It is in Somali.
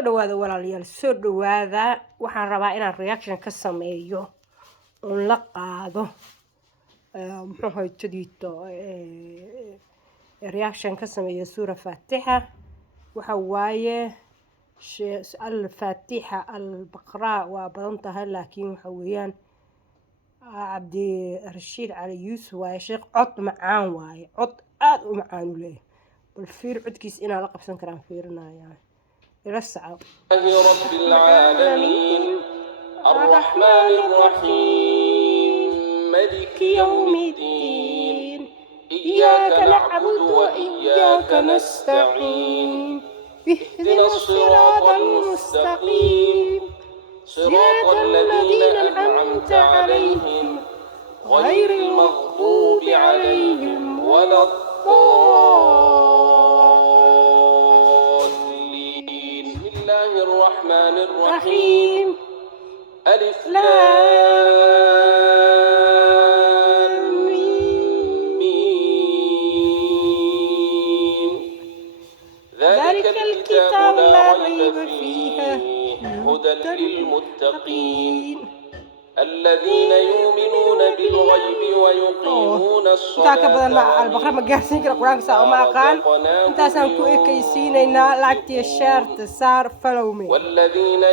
dhawaada walaalayaal soo dhawaada waxaan rabaa inaan reaction ka sameeyo oo la qaado muxuu haytadiito reaction ka sameeyo suura Faatiha waxa waaye al-Faatiha al-Baqara waa badan tahay laakiin waxa weeyaan Cabdi Rashiid Cali Yuusuf waaye sheekh cod macaan waaye cod aad u macaan u leeyahay bal fiir codkiis inaa la qabsan karaan fiirinayaa رب العالمين الرحمن الرحيم ملك يوم الدين إياك نعبد وإياك نستعين اهدنا الصراط المستقيم صراط الذين أنعمت عليهم غير المغضوب عليهم ولا الرحمن الرحيم ألف لام ميم ذلك الكتاب لا ريب فيه هدى للمتقين الذين يؤمنون بالغيب ويقيمون الصلاة البقرة ما جالسين كده قرآن ساعة ما قال أنت سامكو إكيسين إن لاكتي الشارت صار فلومي والذين